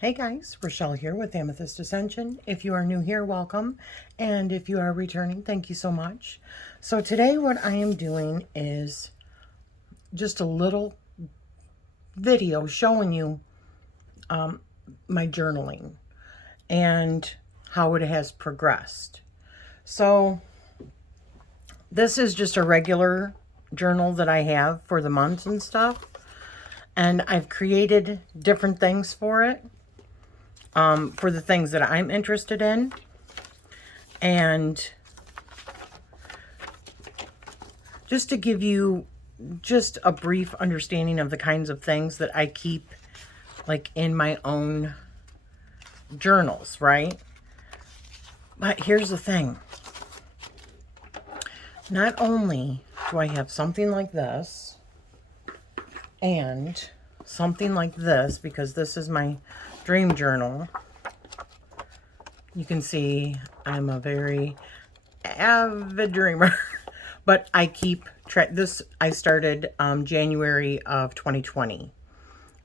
Hey guys, Rachele here with Amethyst Ascension. If you are new here, welcome. And if you are returning, thank you so much. So today what I am doing is just a little video showing you my journaling and how it has progressed. So this is just a regular journal that I have for the months and stuff. And I've created different things for it. For the things that I'm interested in. And just to give you just a brief understanding of the kinds of things that I keep like in my own journals, right? But here's the thing. Not only do I have something like this and something like this, because this is my dream journal. You can see I'm a very avid dreamer, but I keep track. This I started January of 2020,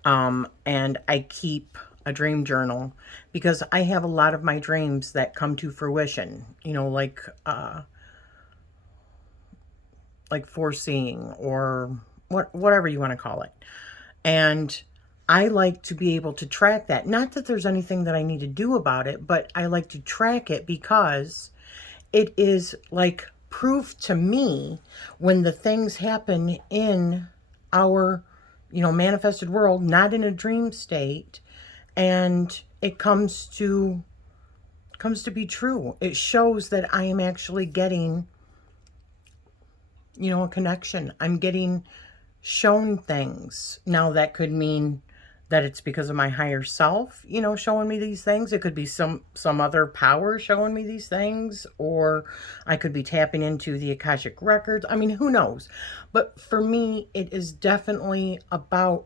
and I keep a dream journal because I have a lot of my dreams that come to fruition. You know, like foreseeing or whatever you want to call it, and I like to be able to track that. Not that there's anything that I need to do about it, but I like to track it because it is like proof to me when the things happen in our, manifested world, not in a dream state, and it comes to be true. It shows that I am actually getting, a connection. I'm getting shown things. Now that could mean that it's because of my higher self, showing me these things. It could be some other power showing me these things, or I could be tapping into the Akashic records. I mean, who knows? But for me, it is definitely about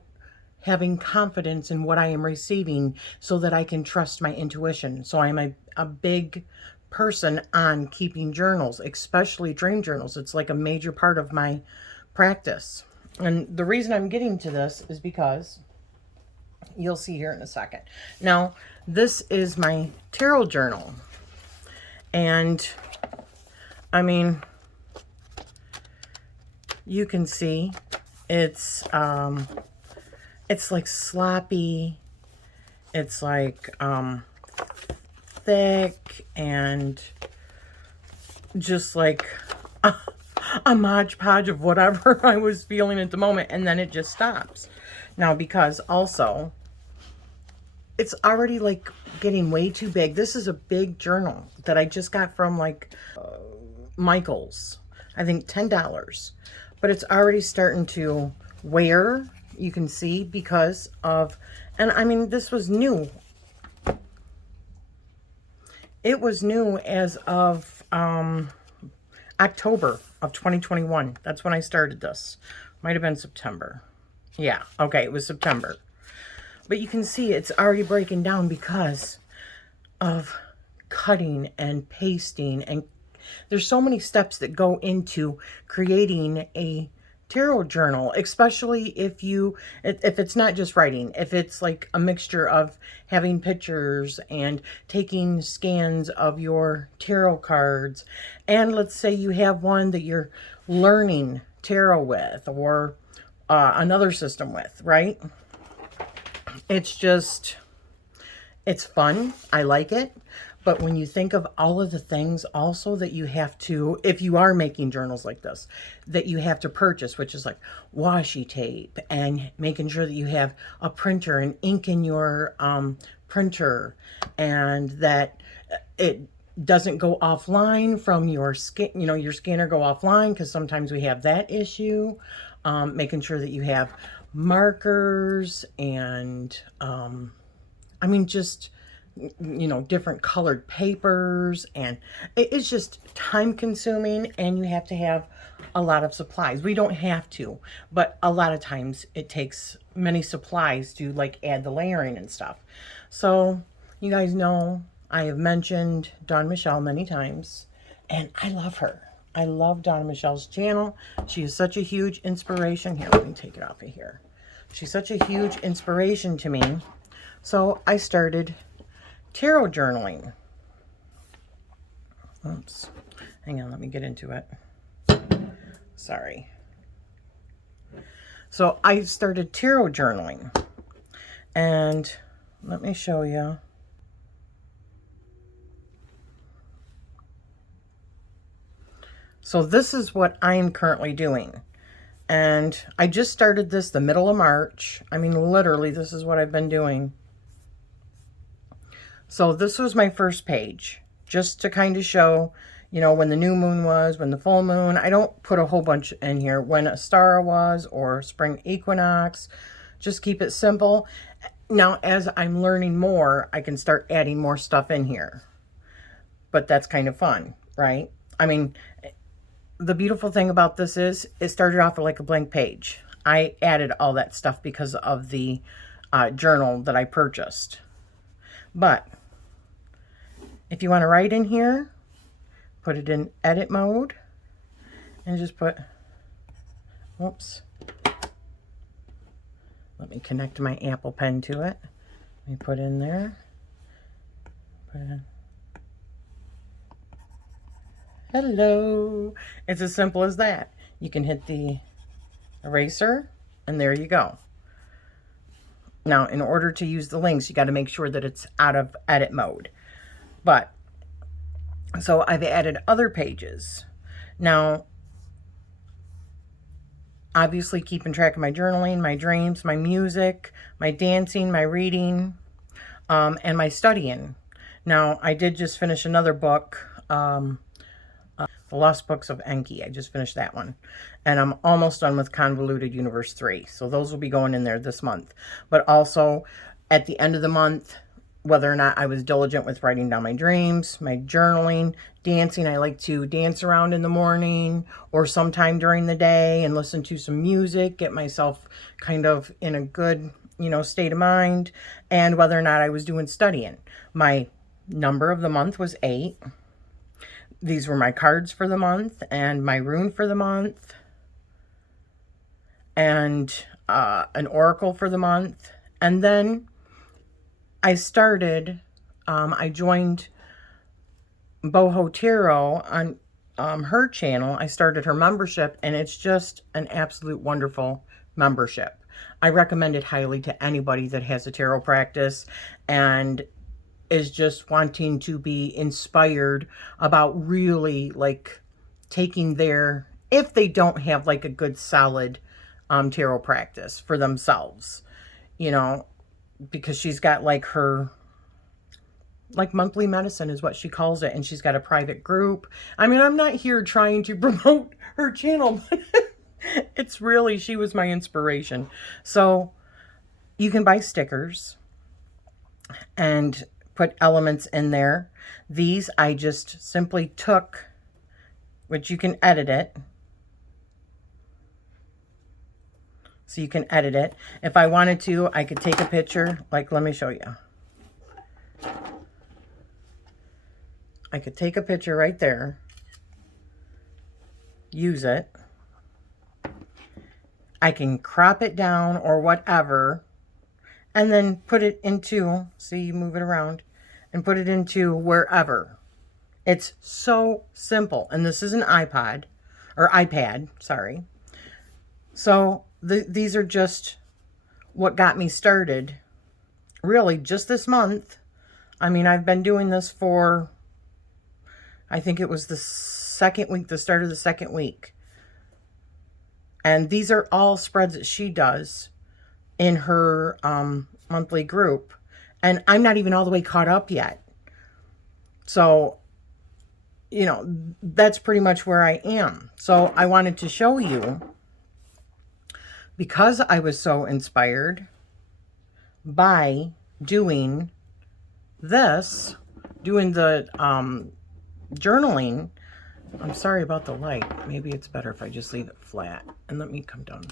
having confidence in what I am receiving so that I can trust my intuition. So I'm a big person on keeping journals, especially dream journals. It's like a major part of my practice. And the reason I'm getting to this is because you'll see here in a second. Now, this is my tarot journal. And, I mean, you can see it's like sloppy. It's like thick and just like a Mod Podge of whatever I was feeling at the moment, and then it just stops. Now, because also it's already like getting way too big. This is a big journal that I just got from like Michael's, I think $10, but it's already starting to wear. You can see because of, and I mean, this was new. It was new as of October of 2021. That's when I started this. Might have been September. Yeah, okay, it was September. But you can see it's already breaking down because of cutting and pasting. And there's so many steps that go into creating a tarot journal, especially if it's not just writing, if it's like a mixture of having pictures and taking scans of your tarot cards. And let's say you have one that you're learning tarot with, or another system with, right? It's fun. I like it. But when you think of all of the things also that you have to, if you are making journals like this, that you have to purchase, which is like washi tape and making sure that you have a printer and ink in your printer, and that it doesn't go offline from your skin, your scanner go offline, because sometimes we have that issue. Making sure that you have markers and, I mean, just, different colored papers, and it's just time consuming, and you have to have a lot of supplies. We don't have to, but a lot of times it takes many supplies to like add the layering and stuff. So you guys know I have mentioned Dawn Michelle many times, and I love her. I love Dawn Michelle's channel. She is such a huge inspiration. Here, let me take it off of here. She's such a huge inspiration to me. So I started tarot journaling. Oops. Hang on, let me get into it. Sorry. So I started tarot journaling. And let me show you. So this is what I am currently doing. And I just started this the middle of March. I mean, literally, this is what I've been doing. So this was my first page, just to kind of show, you know, when the new moon was, when the full moon. I don't put a whole bunch in here. When a star was, or spring equinox. Just keep it simple. Now, as I'm learning more, I can start adding more stuff in here. But that's kind of fun, right? I mean, the beautiful thing about this is it started off like a blank page. I added all that stuff because of the journal that I purchased. But if you want to write in here, put it in edit mode and just put, whoops. Let me connect my Apple Pen to it. Let me put in there. Put it in. Hello. It's as simple as that. You can hit the eraser and there you go. Now, in order to use the links, you got to make sure that it's out of edit mode. But, so I've added other pages. Now, obviously keeping track of my journaling, my dreams, my music, my dancing, my reading, and my studying. Now, I did just finish another book, The Lost Books of Enki. I just finished that one. And I'm almost done with Convoluted Universe 3. So those will be going in there this month. But also, at the end of the month, whether or not I was diligent with writing down my dreams, my journaling, dancing. I like to dance around in the morning or sometime during the day and listen to some music, get myself kind of in a good, you know, state of mind. And whether or not I was doing studying. My number of the month was 8. These were my cards for the month and my rune for the month and an oracle for the month. And then I started, I joined Boho Tarot on her channel. I started her membership and it's just an absolute wonderful membership. I recommend it highly to anybody that has a tarot practice and is just wanting to be inspired about really like taking their, if they don't have like a good solid tarot practice for themselves, you know, because she's got like her like monthly medicine is what she calls it, and she's got a private group. I mean, I'm not here trying to promote her channel, but it's really, she was my inspiration. So you can buy stickers and put elements in there. These I just simply took, which you can edit it. So you can edit it. If I wanted to, I could take a picture. Like, let me show you. I could take a picture right there. Use it. I can crop it down or whatever. And then put it into, see, you move it around. And put it into wherever. It's so simple. And this is an iPad, sorry. So these are just what got me started. Really, just this month. I mean, I've been doing this for, I think it was the second week, the start of the second week. And these are all spreads that she does in her monthly group. And I'm not even all the way caught up yet. So, you know, that's pretty much where I am. So I wanted to show you, because I was so inspired by doing this, doing the journaling. I'm sorry about the light. Maybe it's better if I just leave it flat. And let me come down.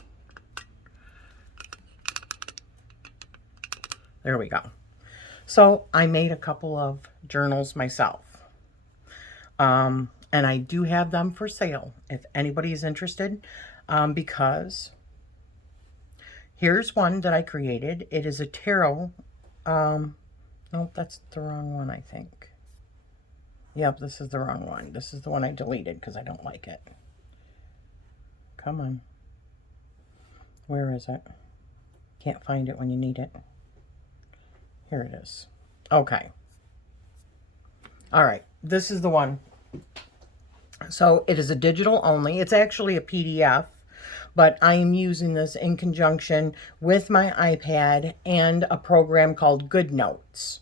There we go. So I made a couple of journals myself. And I do have them for sale if anybody is interested. Because here's one that I created. It is a tarot Nope, that's the wrong one, I think. Yep, this is the wrong one. This is the one I deleted because I don't like it. Come on. Where is it? Can't find it when you need it. Here it is. Okay. All right. This is the one. So it is a digital only. It's actually a PDF, but I am using this in conjunction with my iPad and a program called GoodNotes.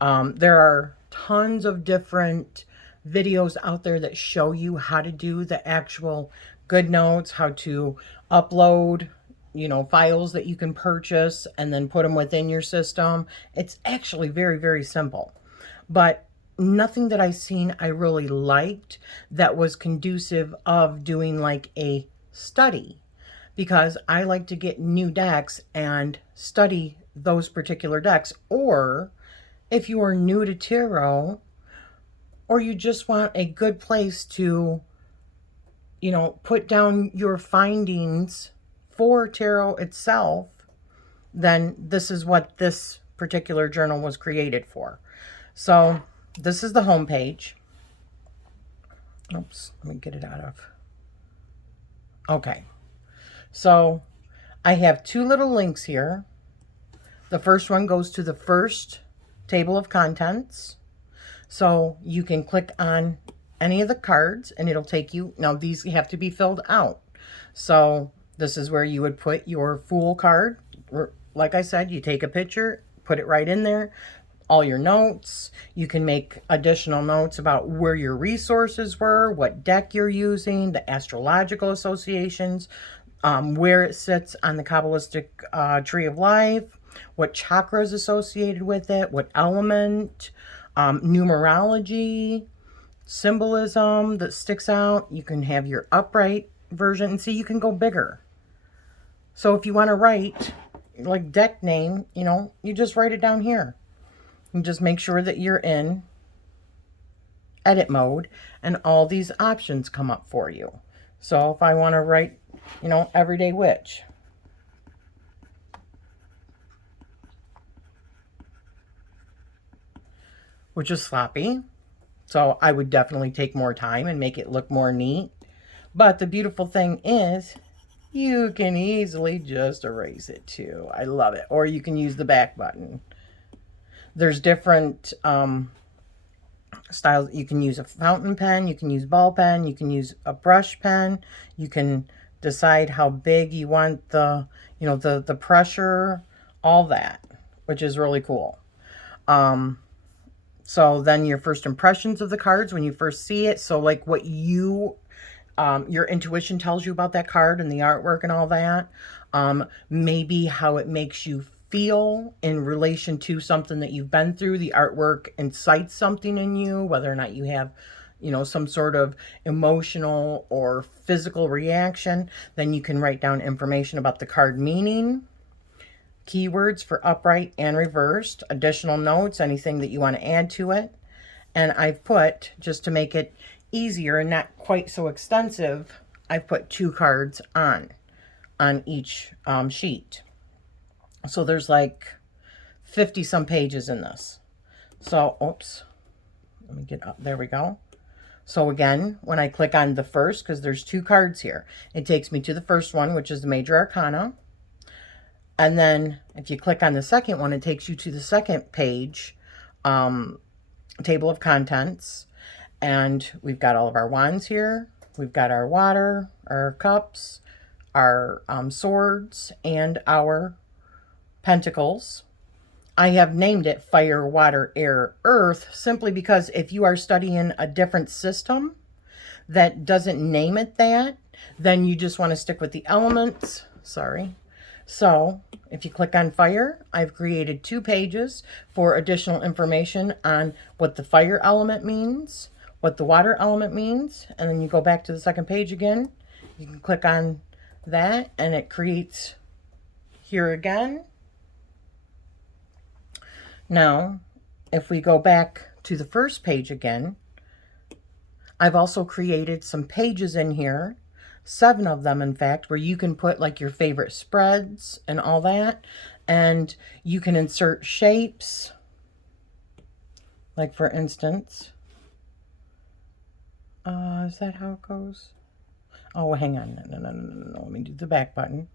There are tons of different videos out there that show you how to do the actual GoodNotes, how to upload, files that you can purchase and then put them within your system. It's actually very, very simple. But nothing that I've seen I really liked that was conducive of doing like a study, because I like to get new decks and study those particular decks. Or if you are new to tarot, or you just want a good place to, put down your findings for tarot itself, then this is what this particular journal was created for. So this is the home page. Oops, let me get it out of. Okay. So I have two little links here. The first one goes to the first table of contents. So you can click on any of the cards and it'll take you. Now these have to be filled out. So this is where you would put your Fool card. Like I said, you take a picture, put it right in there. All your notes. You can make additional notes about where your resources were, what deck you're using, the astrological associations, where it sits on the Kabbalistic tree of life, what chakra is associated with it, what element, numerology, symbolism that sticks out. You can have your upright version, and see, you can go bigger. So if you want to write like deck name, you just write it down here. And just make sure that you're in edit mode and all these options come up for you. So if I want to write, everyday witch, which is sloppy, so I would definitely take more time and make it look more neat. But the beautiful thing is you can easily just erase it too. I love it. Or you can use the back button. There's different styles. You can use a fountain pen, you can use ball pen, you can use a brush pen. You can decide how big you want the, the pressure, all that, which is really cool. So then your first impressions of the cards when you first see it. So like what your intuition tells you about that card and the artwork and all that. Maybe how it makes you feel in relation to something that you've been through. The artwork incites something in you, whether or not you have, some sort of emotional or physical reaction. Then you can write down information about the card meaning, keywords for upright and reversed, additional notes, anything that you want to add to it. And I've put, just to make it easier and not quite so extensive, I've put 2 cards on each sheet. So there's like 50 some pages in this. So, oops, let me get up. There we go. So again, when I click on the first, because there's 2 cards here, it takes me to the first one, which is the Major Arcana. And then if you click on the second one, it takes you to the second page, table of contents. And we've got all of our wands here. We've got our water, our cups, our swords, and our pentacles. I have named it fire, water, air, earth, simply because if you are studying a different system that doesn't name it that, then you just want to stick with the elements. Sorry. So if you click on fire, I've created 2 pages for additional information on what the fire element means, what the water element means, and then you go back to the second page again. You can click on that and it creates here again. Now, if we go back to the first page again, I've also created some pages in here, 7 of them in fact, where you can put like your favorite spreads and all that. And you can insert shapes. Like for instance, is that how it goes? Oh, hang on. No. Let me do the back button.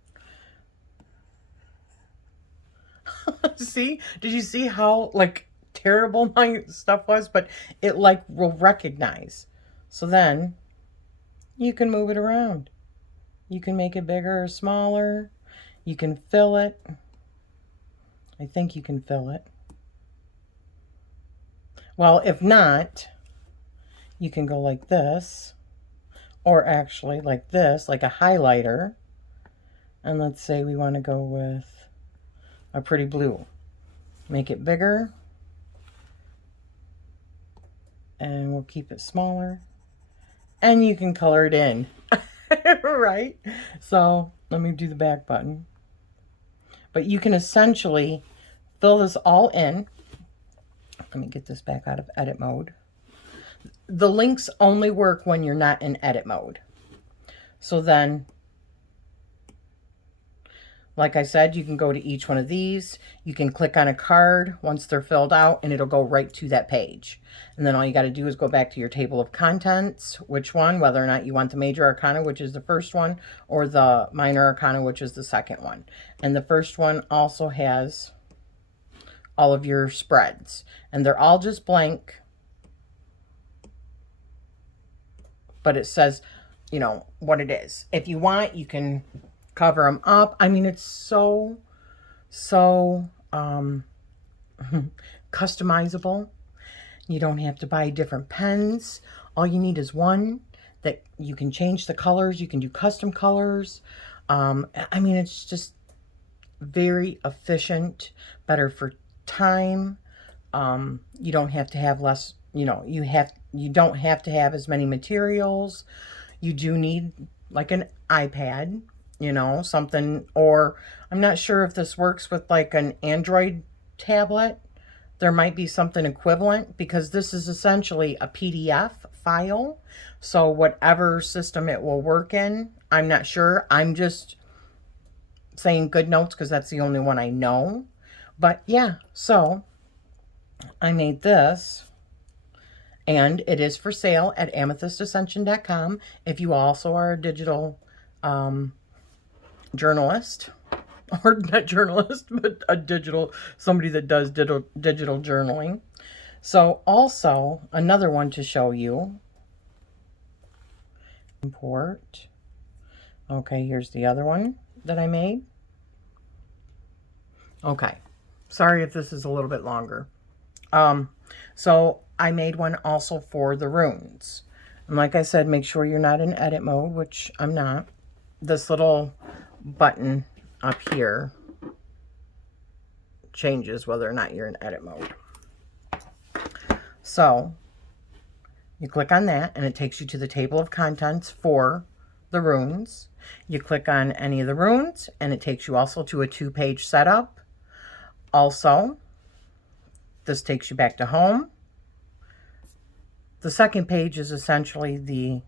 See? Did you see how, like, terrible my stuff was? But it, like, will recognize. So then you can move it around. You can make it bigger or smaller. You can fill it. I think you can fill it. Well, if not, you can go like this. Or actually like this, like a highlighter. And let's say we want to go with a pretty blue. Make it bigger. And we'll keep it smaller. And you can color it in. Right? So let me do the back button. But you can essentially fill this all in. Let me get this back out of edit mode. The links only work when you're not in edit mode. So then, like I said, you can go to each one of these. You can click on a card once they're filled out and it'll go right to that page. And then all you got to do is go back to your table of contents, which one, whether or not you want the major arcana, which is the first one, or the minor arcana, which is the second one. And the first one also has all of your spreads. And they're all just blank. But it says, you know, what it is. If you want, you can cover them up. I mean, it's so customizable. You don't have to buy different pens. All you need is one that you can change the colors. You can do custom colors. I mean, it's just very efficient, better for time. You don't have to have less, you know, you don't have to have as many materials. You do need like an iPad, you know, something, or I'm not sure if this works with like an Android tablet. There might be something equivalent because this is essentially a PDF file. So whatever system it will work in, I'm not sure. I'm just saying GoodNotes because that's the only one I know. But yeah, so I made this. And it is for sale at amethystascension.com if you also are a digital journalist. Or not journalist, but a digital, somebody that does digital journaling. So also, another one to show you. Import. Okay, here's the other one that I made. Okay. Sorry if this is a little bit longer. So I made one also for the runes. And like I said, make sure you're not in edit mode, which I'm not. This little button up here changes whether or not you're in edit mode. So you click on that and it takes you to the table of contents for the runes. You click on any of the runes and it takes you also to a 2-page setup. Also, this takes you back to home. The second page is essentially the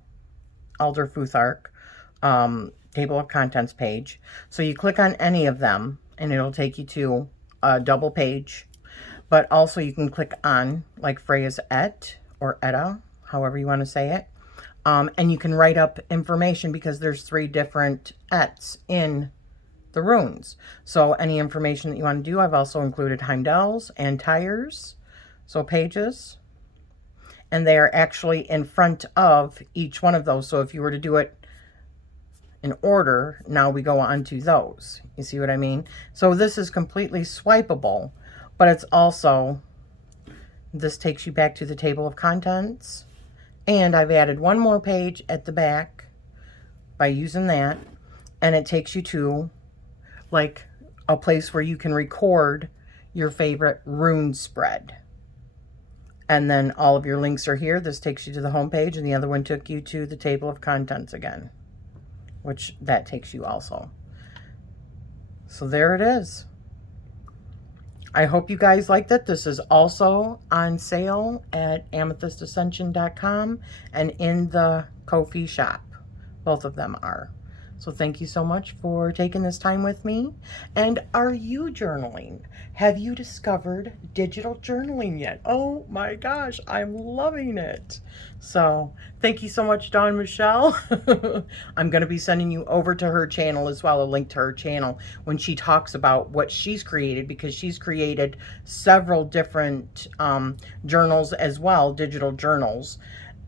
Elder Futhark table of contents page. So you click on any of them and it'll take you to a double page. But also you can click on like Freya's Et or Etta, however you want to say it. And you can write up information because there's 3 different Ets in the runes. So any information that you want to do, I've also included Heimdall's and Tyre's, so pages. And they are actually in front of each one of those. So if you were to do it in order, now we go on to those. You see what I mean? So this is completely swipeable, but it's also, this takes you back to the table of contents. And I've added one more page at the back by using that. And it takes you to like a place where you can record your favorite rune spread. And then all of your links are here. This takes you to the home page, and the other one took you to the table of contents again, which that takes you also. So there it is. I hope you guys liked it. This is also on sale at amethystascension.com and in the Ko-fi shop. Both of them are. So thank you so much for taking this time with me. And are you journaling? Have you discovered digital journaling yet? Oh my gosh, I'm loving it. So thank you so much, Dawn Michelle. I'm going to be sending you over to her channel as well, a link to her channel when she talks about what she's created, because she's created several different journals as well, digital journals,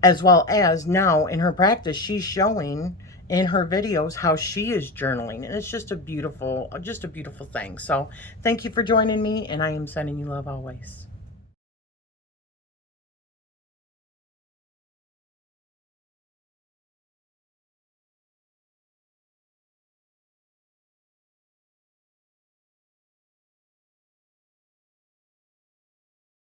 as well as now in her practice, she's showing in her videos how she is journaling, and it's just a beautiful thing. So thank you for joining me, and I am sending you love always.